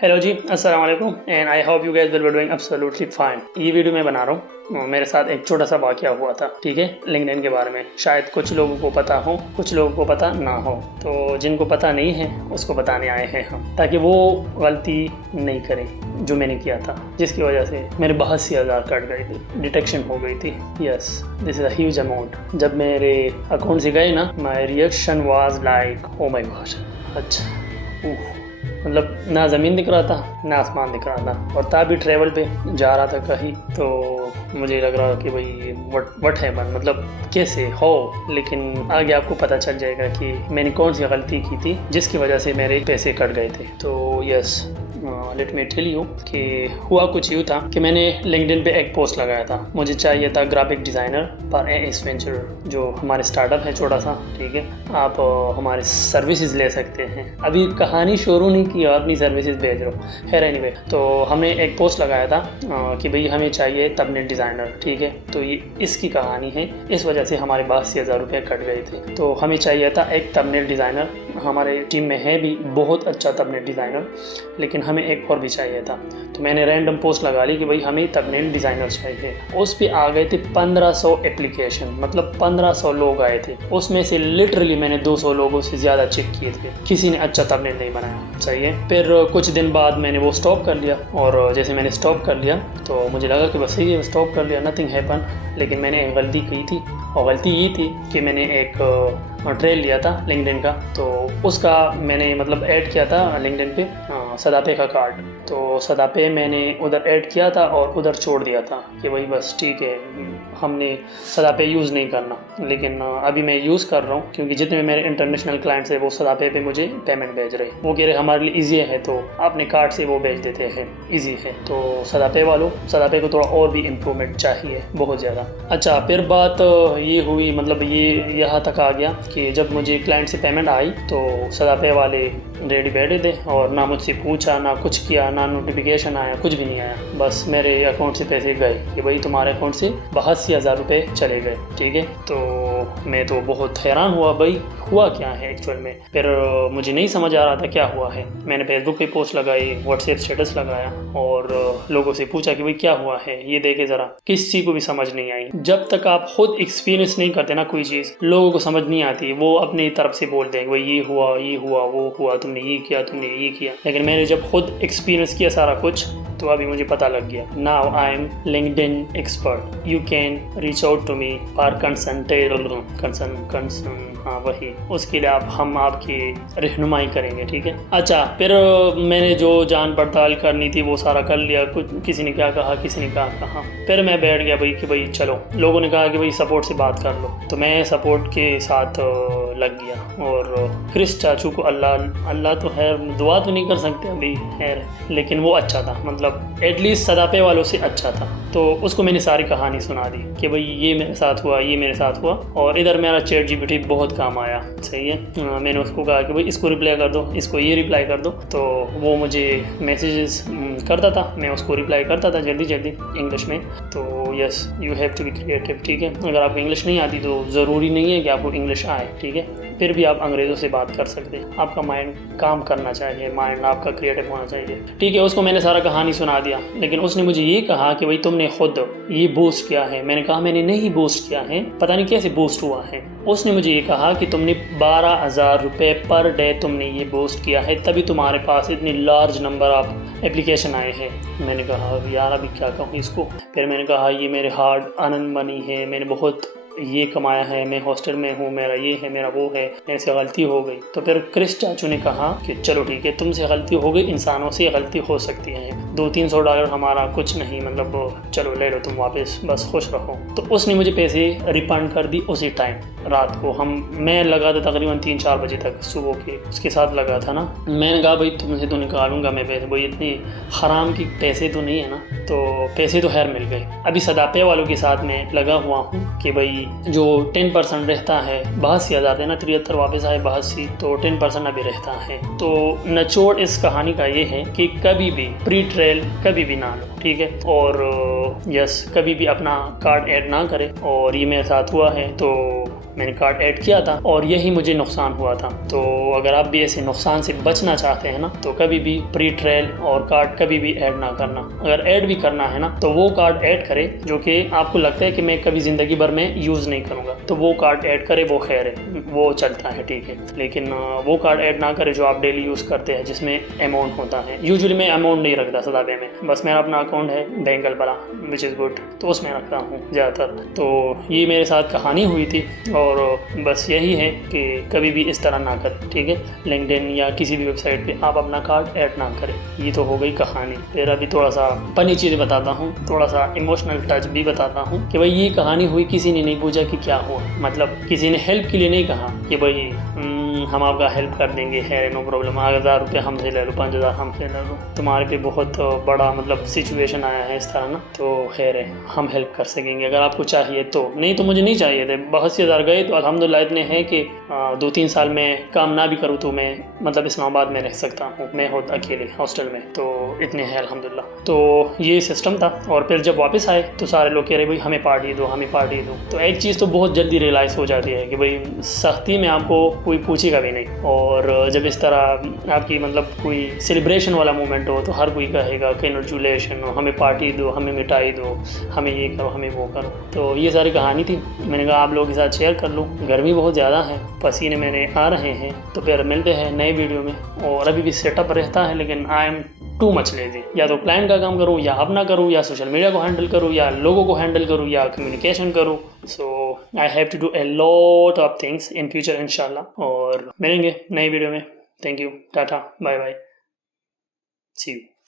Hello जी, अस्सलाम वालेकुम and I hope you guys will be doing absolutely fine. ये video मैं बना रहा हूँ, मेरे साथ एक छोटा सा वाक़या हुआ था, ठीक है, लिंक्डइन के बारे में। शायद कुछ लोगों को पता हो, कुछ लोगों को पता ना हो, तो जिनको पता नहीं है उसको बताने आए हैं हम, ताकि वो गलती नहीं करें जो मैंने किया था, जिसकी वजह से मेरे 82,000 कट गई थी, डिटेक्शन हो गई थी। Yes, this is a huge amount. जब मेरे अकाउंट से गए ना, my reaction was like oh my God. अच्छा, मतलब ना ज़मीन दिख रहा था ना आसमान दिख रहा था, और तभी ट्रैवल पे जा रहा था कहीं, तो मुझे लग रहा कि भाई वट है बन, मतलब कैसे हो। लेकिन आगे आपको पता चल जाएगा कि मैंने कौन सी गलती की थी जिसकी वजह से मेरे पैसे कट गए थे। तो yes, let me tell you कि हुआ कुछ यूँ था कि मैंने लिंक्डइन पे एक पोस्ट लगाया था। मुझे चाहिए था graphic designer for S venture, जो हमारे स्टार्टअप है छोटा सा, ठीक है। आप हमारे सर्विसेज ले सकते हैं। अभी कहानी शुरू नहीं की, अपनी सर्विसेज भेज रहा हूँ। खैर एनीवे, तो हमने एक पोस्ट लगाया था कि भाई हमें चाहिए तबनेट डिज़ाइनर, ठीक है। तो ये इसकी कहानी है, इस वजह से हमारे 82,000 रुपये कट गए थे। तो हमें चाहिए था एक तबनेट डिज़ाइनर, हमारे टीम में है भी बहुत अच्छा तबनेट डिज़ाइनर, लेकिन हमें एक और भी चाहिए था। तो मैंने रैंडम पोस्ट लगा ली कि भाई हमें तबनेट डिज़ाइनर चाहिए। उस पे आ गए थे 1500 एप्लीकेशन, मतलब 1500 लोग आए थे। उसमें से लिटरली मैंने 200 लोगों से ज़्यादा चेक किए थे, किसी ने अच्छा तबनेट नहीं बनाया। सही है। फिर कुछ दिन बाद मैंने वो स्टॉप कर लिया, और जैसे मैंने स्टॉप कर लिया तो मुझे लगा कि बस सही है, स्टॉप कर लिया, नथिंग हैपन। लेकिन मैंने एक गलती की थी, और गलती ये थी कि मैंने एक ट्रेल लिया था लिंक्डइन का। तो उसका मैंने मतलब ऐड किया था लिंक्डइन पे सदापे का कार्ड। तो सदापे मैंने उधर ऐड किया था और उधर छोड़ दिया था कि भाई बस ठीक है, हमने सदापे यूज़ नहीं करना। लेकिन अभी मैं यूज़ कर रहा हूँ, क्योंकि जितने मेरे इंटरनेशनल क्लाइंट्स है वो सदापे पे मुझे पेमेंट भेज रहे हैं। वो कह रहे हमारे लिए ईजी है, तो अपने कार्ड से वो भेज देते हैं, ईजी है। तो सदापे वालों, सदापे को थोड़ा और भी इम्प्रूवमेंट चाहिए, बहुत ज़्यादा। अच्छा, फिर बात ये हुई, मतलब ये यहाँ तक आ गया कि जब मुझे क्लाइंट से पेमेंट आई तो सदापे वाले रेडी बैठे थे, और ना मुझसे पूछा, ना कुछ किया, ना नोटिफिकेशन आया, कुछ भी नहीं आया। बस मेरे अकाउंट से पैसे गए कि भाई तुम्हारे अकाउंट से 82,000 रुपये चले गए, ठीक है। तो मैं तो बहुत हैरान हुआ, भाई हुआ क्या है एक्चुअल में। फिर मुझे नहीं समझ आ रहा था क्या हुआ है। मैंने फेसबुक पे पोस्ट लगाई, व्हाट्सएप स्टेटस लगाया, और लोगों से पूछा कि भाई क्या हुआ है, ये देखे ज़रा। किसी को भी समझ नहीं आई। जब तक आप खुद एक्सपीरियंस नहीं करते ना कोई चीज़, लोगों को समझ नहीं आती। वो अपनी तरफ से बोलते हैं भाई ये हुआ, ये हुआ, वो हुआ, तुमने ये किया, तुमने ये किया। लेकिन मैंने जब खुद एक्सपीरियंस किया सारा कुछ, तो अभी मुझे पता लग गया। Now I am LinkedIn expert, you can reach out to me for consultation, हाँ वही, उसके लिए हम आपकी रहनुमाई करेंगे, ठीक है। अच्छा, फिर मैंने जो जान पड़ताल करनी थी वो सारा कर लिया। कुछ किसी ने क्या कहा, किसी ने क्या कहा। फिर मैं बैठ गया भाई कि भाई चलो, लोगों ने कहा कि भाई सपोर्ट से बात कर लो, तो मैं सपोर्ट के साथ लग गया। और क्रिस चाचू को अल्लाह तो खैर दुआ तो नहीं कर सकते अभी, खैर, लेकिन वो अच्छा था, मतलब एटलीस्ट सदापे वालों से अच्छा था। तो उसको मैंने सारी कहानी सुना दी कि भाई ये मेरे साथ हुआ, ये मेरे साथ हुआ। और इधर मेरा चैट जीपीटी बहुत काम आया, सही है। मैंने उसको कहा कि भाई इसको रिप्लाई कर दो, इसको ये रिप्लाई कर दो, तो वो मुझे मैसेजेस करता था, मैं उसको रिप्लाई करता था जल्दी जल्दी इंग्लिश में। तो yes, you have to be creative, ठीक है। अगर आपको इंग्लिश नहीं आती तो ज़रूरी नहीं है कि आपको इंग्लिश आए, ठीक है। फिर भी आप अंग्रेज़ों से बात कर सकते हैं। आपका माइंड काम करना चाहिए, माइंड आपका क्रिएटिव होना चाहिए, ठीक है। उसको मैंने सारा कहानी सुना दिया, लेकिन उसने मुझे ये कहा कि भाई तुमने खुद ये बूस्ट किया है। मैंने कहा मैंने नहीं बूस्ट किया है, पता नहीं कैसे बूस्ट हुआ है। उसने मुझे ये कहा कि तुमने 12,000 रुपये पर डे तुमने ये बूस्ट किया है, तभी तुम्हारे पास इतनी लार्ज नंबर ऑफ एप्लीकेशन आए हैं। मैंने कहा यार अभी क्या कहूँ इसको। फिर मैंने कहा ये मेरे हार्ड अर्न मनी है, मैंने बहुत ये कमाया है, मैं हॉस्टल में हूँ, मेरा ये है, मेरा वो है, मेरे से गलती हो गई। तो फिर क्रिस चाचू ने कहा कि चलो ठीक है, तुमसे गलती हो गई, इंसानों से गलती हो सकती है, $200-300 हमारा कुछ नहीं, मतलब चलो ले लो तुम वापस, बस खुश रहो। तो उसने मुझे पैसे रिफंड कर दी उसी टाइम, रात को। मैं लगा था तकरीबन 3-4 बजे तक सुबह के, उसके साथ लगा था ना। मैंने कहा भाई तुमसे तो निकालूंगा मैं पैसे, भाई इतनी हराम की पैसे तो नहीं है ना। तो पैसे तो खैर मिल गए। अभी सदापे वालों के साथ में लगा हुआ हूँ कि भाई जो 10% रहता है, 82,000 थे ना, 73 वापस आए 82, तो 10% अभी रहता है। तो निचोड़ इस कहानी का ये है कि कभी भी प्री ट्रेल कभी भी ना लो, ठीक है। और यस, कभी भी अपना कार्ड ऐड ना करें। और ये मेरे साथ हुआ है, तो मैंने कार्ड ऐड किया था और यही मुझे नुकसान हुआ था। तो अगर आप भी ऐसे नुकसान से बचना चाहते हैं ना, तो कभी भी प्री ट्रायल और कार्ड कभी भी ऐड ना करना। अगर ऐड भी करना है ना, तो वो कार्ड ऐड करे जो कि आपको लगता है कि मैं कभी ज़िंदगी भर में यूज़ नहीं करूँगा, तो वो कार्ड ऐड करे, वो खैर है, वो चलता है, ठीक है। लेकिन वो कार्ड ऐड ना करे जो आप डेली यूज़ करते हैं, जिसमें अमाउंट होता है। यूजुअली मैं अमाउंट नहीं रखता सदाबे में, बस मेरा अपना अकाउंट है बैंक अलबला, विच इज़ गुड, तो उसमें रखता हूँ ज़्यादातर। तो ये मेरे साथ कहानी हुई थी और बस यही है कि कभी भी इस तरह ना करें, ठीक है। लिंक्डइन या किसी भी वेबसाइट पे आप अपना कार्ड ऐड ना करें। ये तो हो गई कहानी। फिर अभी थोड़ा सा फनी चीज़ बताता हूँ, थोड़ा सा इमोशनल टच भी बताता हूँ कि भाई ये कहानी हुई, किसी ने नहीं पूछा कि क्या हुआ, मतलब किसी ने हेल्प के लिए नहीं कहा कि भाई हम आपका हेल्प कर देंगे, है नो प्रॉब्लम, 1000 रुपये हमसे ले लो, 5000 हमसे ले लो, तुम्हारे पे बहुत बड़ा मतलब सिचुएशन आया है इस तरह ना, तो खैर है, हम हेल्प कर सकेंगे अगर आपको चाहिए तो। नहीं तो मुझे नहीं चाहिए थे, बहुत से हज़ार गए तो अल्हम्दुलिल्लाह इतने हैं कि 2-3 साल में काम ना भी करूँ तो मैं मतलब इस्लामाबाद में रह सकता हूँ, मैं होता अकेले हॉस्टल में, तो इतने हैं अल्हम्दुलिल्लाह। तो ये सिस्टम था। और फिर जब वापस आए तो सारे लोग कह रहे भाई हमें पार्टी दो, हमें पार्टी दो। तो एक चीज़ तो बहुत जल्दी रियलाइज़ हो जाती है कि भाई सख्ती में आपको कोई पूछेगा भी नहीं, और जब इस तरह आपकी मतलब कोई सेलिब्रेशन वाला मोमेंट हो तो हर कोई कहेगा कंग्रेचुलेशन, हमें पार्टी दो, हमें मिठाई दो, हमें ये करो, हमें वो करो। तो ये सारी कहानी थी, मैंने कहा आप लोगों के साथ शेयर कर लूँ। गर्मी बहुत ज़्यादा है, पसीने मेरे आ रहे हैं, तो फिर मिलते हैं नए वीडियो में। और अभी भी सेटअप रहता है लेकिन I am too much lazy, या तो क्लाइंट का काम करूँ या अपना करूँ या सोशल मीडिया को हैंडल करूँ या लोगों को हैंडल करूँ या कम्युनिकेशन करूँ। So I have to do a lot of things in future इंशाल्लाह। और मिलेंगे नई वीडियो में। Thank you, tata, bye bye, see you.